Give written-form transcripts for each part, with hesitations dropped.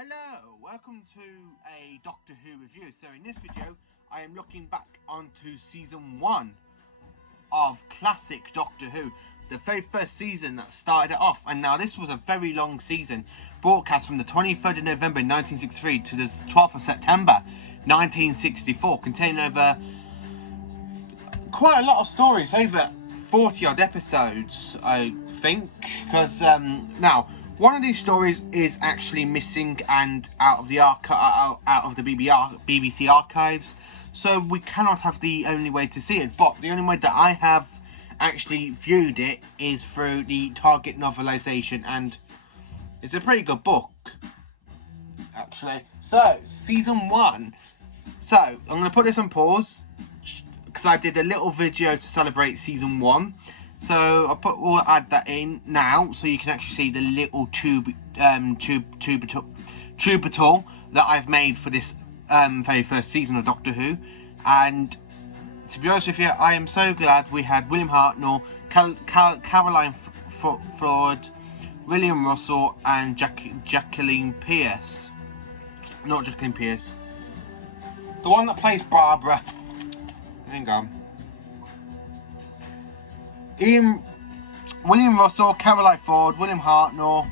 Hello, welcome to a Doctor Who review. So in this video, I am looking back onto season 1 of classic Doctor Who, the very first season that started it off. And now this was a very long season, broadcast from the 23rd of November 1963 to the 12th of September 1964, containing over quite a lot of stories, over 40 odd episodes, I think, because now one of these stories is actually missing and out of the BBC archives, so we cannot have the only way to see it. But the only way that I have actually viewed it is through the Target novelisation, and it's a pretty good book, actually. So season 1. So I'm going to put this on pause because I did a little video to celebrate season 1. So we'll add that in now, so you can actually see the little tubital that I've made for this very first season of Doctor Who. And to be honest with you, I am so glad we had William Hartnell, Caroline Ford, William Russell, and Jacqueline Pearce. Not Jacqueline Pearce. The one that plays Barbara. Hang on. William Russell, Caroline Ford, William Hartnell,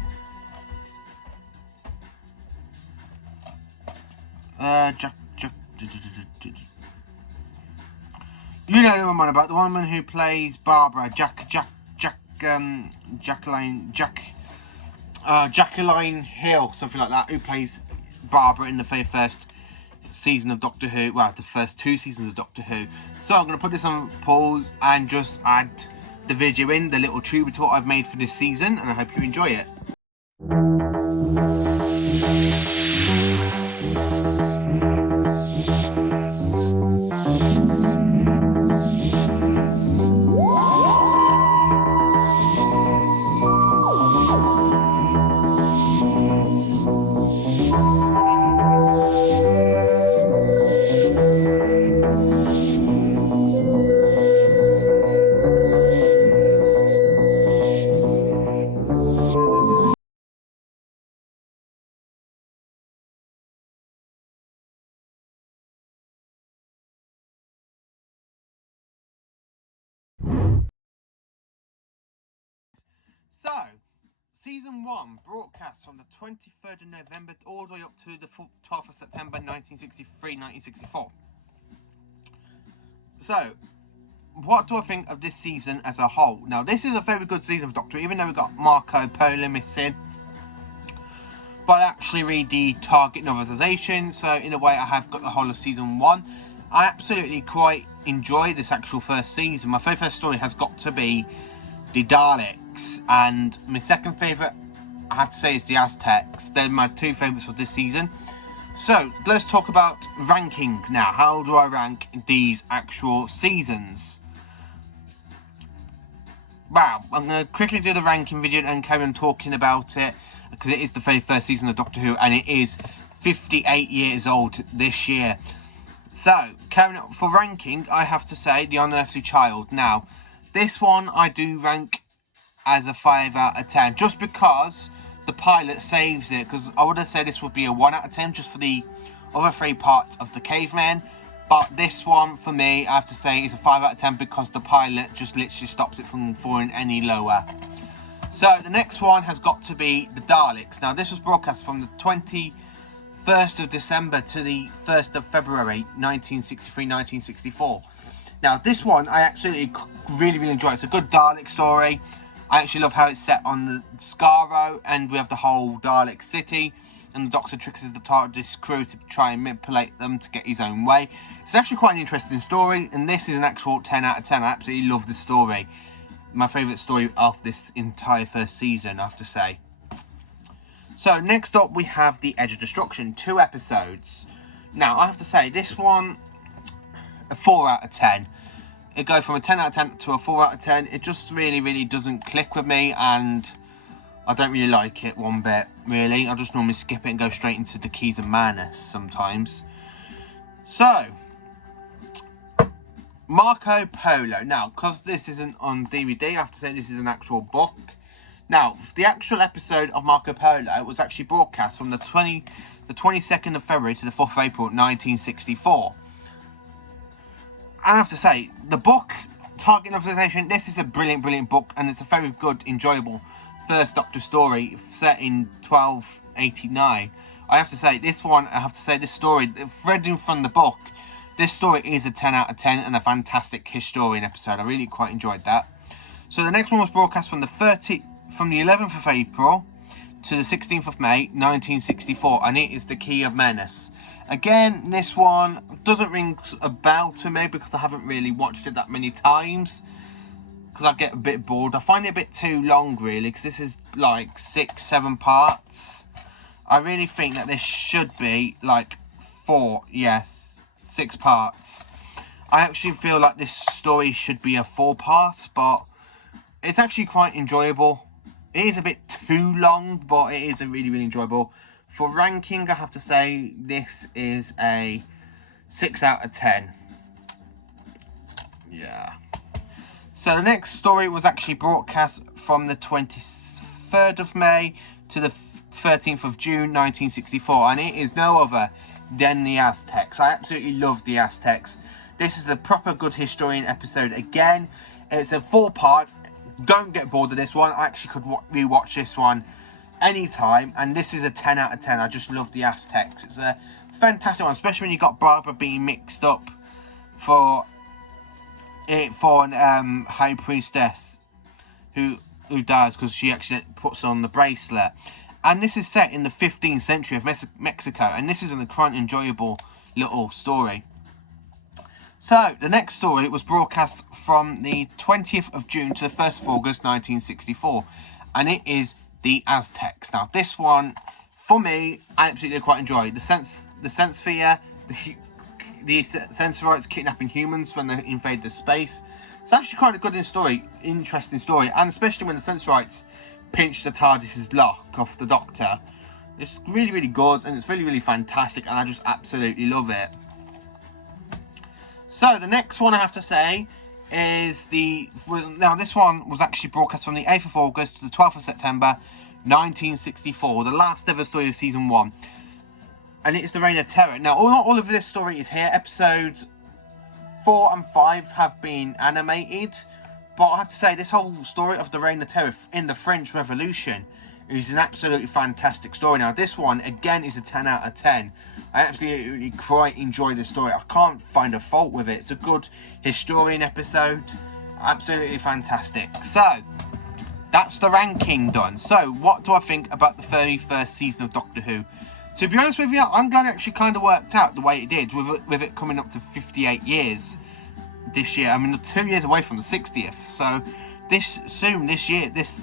you know the woman about, the woman who plays Barbara, Jacqueline Hill, something like that, who plays Barbara in the very first season of Doctor Who, well, the first 2 seasons of Doctor Who. So I'm going to put this on pause and just add the video in, the little tubital I've made for this season, and I hope you enjoy it. So, season 1 broadcast from the 23rd of November all the way up to the 12th of September 1963-1964. So, what do I think of this season as a whole? Now, this is a very good season of Doctor Who, even though we got Marco Polo missing. But I actually read the Target novelisation, so in a way I have got the whole of season 1. I absolutely quite enjoy this actual first season. My very first story has got to be the Daleks, and my second favourite, I have to say, is the Aztecs. They're my 2 favourites for this season. So let's talk about ranking now. How do I rank these actual seasons? Wow, I'm going to quickly do the ranking video and carry on talking about it, because it is the very first season of Doctor Who, and it is 58 years old this year. So, carrying on for ranking, I have to say The Unearthly Child. Now, this one I do rank as a 5 out of 10, just because the pilot saves it, because I would have said this would be a 1 out of 10 just for the other 3 parts of the caveman. But this one, for me, I have to say is a 5 out of 10 because the pilot just literally stops it from falling any lower. So the next one has got to be the Daleks. Now, this was broadcast from the 21st of December to the 1st of February 1963-1964. Now, this one I actually really enjoy. It's a good Dalek story. I actually love how it's set on the Skaro, and we have the whole Dalek city, and the Doctor tricks the TARDIS crew to try and manipulate them to get his own way. It's actually quite an interesting story, and this is an actual 10 out of 10. I absolutely love this story. My favourite story of this entire first season, I have to say. So, next up we have The Edge of Destruction, 2 episodes. Now, I have to say, this one, a 4 out of 10. It goes from a 10 out of 10 to a 4 out of 10. It just really doesn't click with me, and I don't really like it one bit, really. I just normally skip it and go straight into the Keys of Madness sometimes. So, Marco Polo. Now, because this isn't on DVD, I have to say this is an actual book. Now, the actual episode of Marco Polo was actually broadcast from the 22nd of February to the 4th of April 1964. I have to say, the book, Target Novelization, this is a brilliant book, and it's a very good, enjoyable first Doctor story set in 1289. I have to say, this story, reading from the book, this story is a 10 out of 10 and a fantastic historian episode. I really quite enjoyed that. So the next one was broadcast from the 11th of April to the 16th of May 1964, and it is The Key of Menace. Again, this one doesn't ring a bell to me because I haven't really watched it that many times, because I get a bit bored. I find it a bit too long, really, because this is like 6-7 parts. I really think that this should be like 6 parts. I actually feel like this story should be a 4-part, but it's actually quite enjoyable. It is a bit too long, but it is really enjoyable. For ranking, I have to say this is a 6 out of 10. Yeah. So the next story was actually broadcast from the 23rd of May to the 13th of June 1964, and it is no other than the Aztecs. I absolutely love the Aztecs. This is a proper good historian episode. Again, it's a 4-part. Don't get bored of this one. I actually could rewatch this one anytime, and this is a 10 out of 10. I just love the Aztecs. It's a fantastic one, especially when you got Barbara being mixed up for an high priestess who dies because she actually puts on the bracelet. And this is set in the 15th century of Mexico, and this is a quite enjoyable little story. So, the next story was broadcast from the 20th of June to the 1st of August 1964, and it is The Aztecs. Now, this one, for me, I absolutely quite enjoyed. The Sensphere, the Sensorites kidnapping humans when they invade the space. It's actually quite a good interesting story, and especially when the Sensorites pinch the TARDIS's lock off the Doctor. It's really good, and it's really fantastic, and I just absolutely love it. So the next one I have to say is now this one was actually broadcast from the 8th of August to the 12th of September 1964, the last ever story of season 1, and it's The Reign of Terror. Now not all of this story is here. Episodes 4 and 5 have been animated, but I have to say this whole story of The Reign of Terror in the French Revolution is an absolutely fantastic story. Now this one again is a 10 out of 10. I absolutely quite enjoy this story. I can't find a fault with it. It's a good historian episode. Absolutely fantastic. So that's the ranking done. So what do I think about the 31st season of Doctor Who? To be honest with you, I'm glad it actually kind of worked out the way it did, with it coming up to 58 years this year. I mean, we're 2 years away from the 60th. So this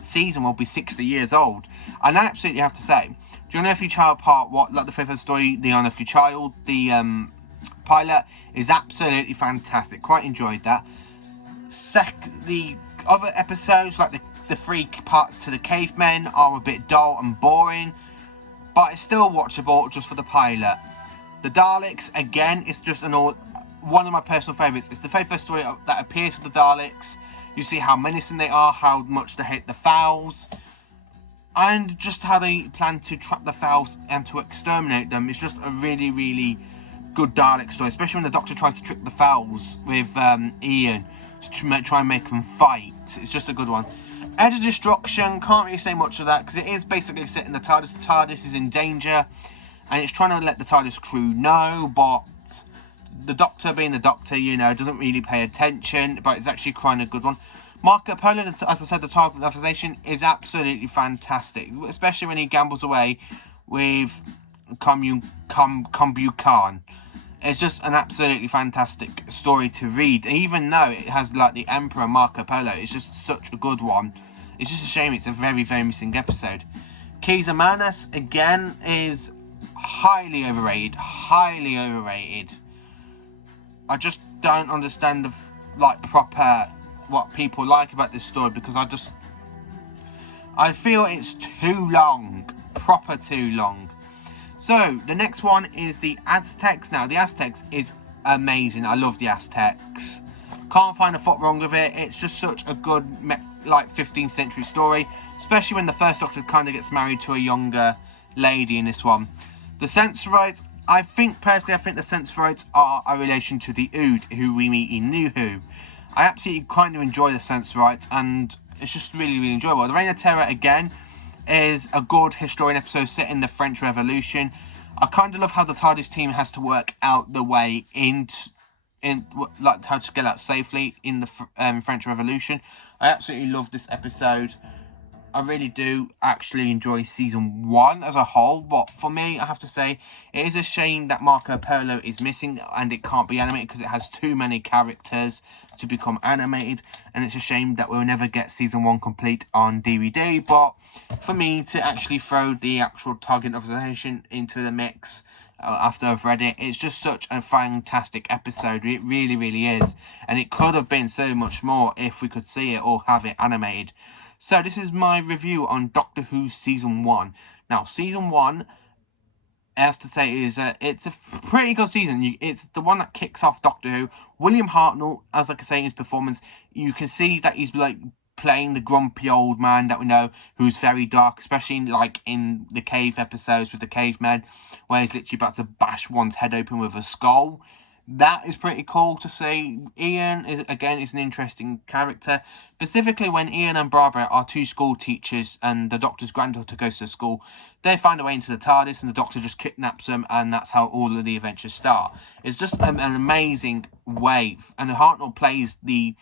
season will be 60 years old. And I absolutely have to say, Do You Unearthly Child Part What, like the fifth story, The Unearthly Child, the pilot is absolutely fantastic. Quite enjoyed that. The other episodes, like the 3 parts to the cavemen, are a bit dull and boring, but it's still watchable just for the pilot. The Daleks, again, it's just one of my personal favourites. It's the very first story that appears with the Daleks. You see how menacing they are, how much they hate the fowls, and just how they plan to trap the fowls and to exterminate them. It's just a really good Dalek story, especially when the Doctor tries to trick the fowls with Ian to try and make them fight. It's just a good one. Edge of Destruction, can't really say much of that because it is basically set in the TARDIS. The TARDIS is in danger and it's trying to let the TARDIS crew know, but the Doctor, being the Doctor, you know, doesn't really pay attention, but it's actually quite a good one. Marco Polo, as I said, the Target Novelization is absolutely fantastic, especially when he gambles away with Kumbu Khan. It's just an absolutely fantastic story to read, even though it has like the Emperor Marco Polo. It's just such a good one. It's just a shame it's a very missing episode. Keys of Menace, again, is highly overrated. I just don't understand proper what people like about this story, because I feel it's too long, proper too long. So the next one is the Aztecs. Now the Aztecs is amazing. I love the Aztecs. Can't find a fault wrong with it. It's just such a good, like, 15th century story, especially when the first Doctor kind of gets married to a younger lady in this one. The Sensorites, I think the Sensorites are a relation to the Ood, who we meet in New Who. I absolutely kind of enjoy the Sensorites, and it's just really, really enjoyable. The Reign of Terror, again, is a good historian episode set in the French Revolution. I kind of love how the TARDIS team has to work out the way like how to get out safely in the French Revolution. I absolutely love this episode. I really do actually enjoy season 1 as a whole, but for me, I have to say, it is a shame that Marco Polo is missing and it can't be animated because it has too many characters to become animated, and it's a shame that we'll never get season 1 complete on DVD. But for me to actually throw the actual Target Observation into the mix after I've read it, it's just such a fantastic episode. It really, really is, and it could have been so much more if we could see it or have it animated. So this is my review on Doctor Who Season 1. Now, Season 1, I have to say, it's a pretty good season. It's the one that kicks off Doctor Who. William Hartnell, as I can say in his performance, you can see that he's like playing the grumpy old man that we know, who's very dark, especially like in the cave episodes with the cavemen, where he's literally about to bash one's head open with a skull. That is pretty cool to see. Ian is an interesting character, specifically when Ian and Barbara are two school teachers and the Doctor's granddaughter goes to the school. They find a way into the TARDIS and the Doctor just kidnaps them, and that's how all of the adventures start. It's just an amazing way, and Hartnell plays the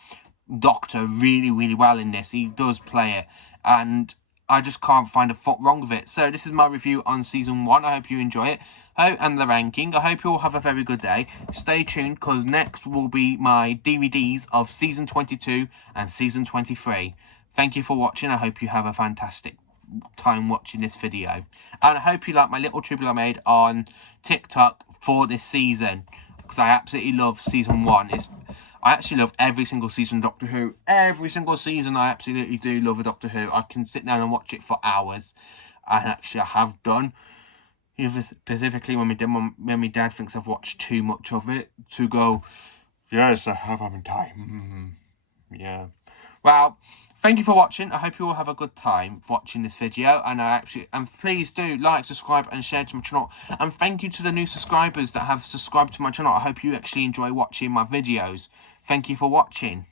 Doctor really, really well in this. He does play it, and I just can't find a fault wrong with it. So this is my review on season 1. I hope you enjoy it. And the ranking. I hope you all have a very good day. Stay tuned, because next will be my DVDs of season 22 and season 23. Thank you for watching. I hope you have a fantastic time watching this video. And I hope you like my little tribute I made on TikTok for this season, because I absolutely love season 1. I actually love every single season of Doctor Who. Every single season I absolutely do love a Doctor Who. I can sit down and watch it for hours. And actually I have done. Specifically when my dad thinks I've watched too much of it, to go, yes, I have, I'm in time. Yeah. Well, thank you for watching. I hope you all have a good time watching this video, and please do like, subscribe and share to my channel. And thank you to the new subscribers that have subscribed to my channel. I hope you actually enjoy watching my videos. Thank you for watching.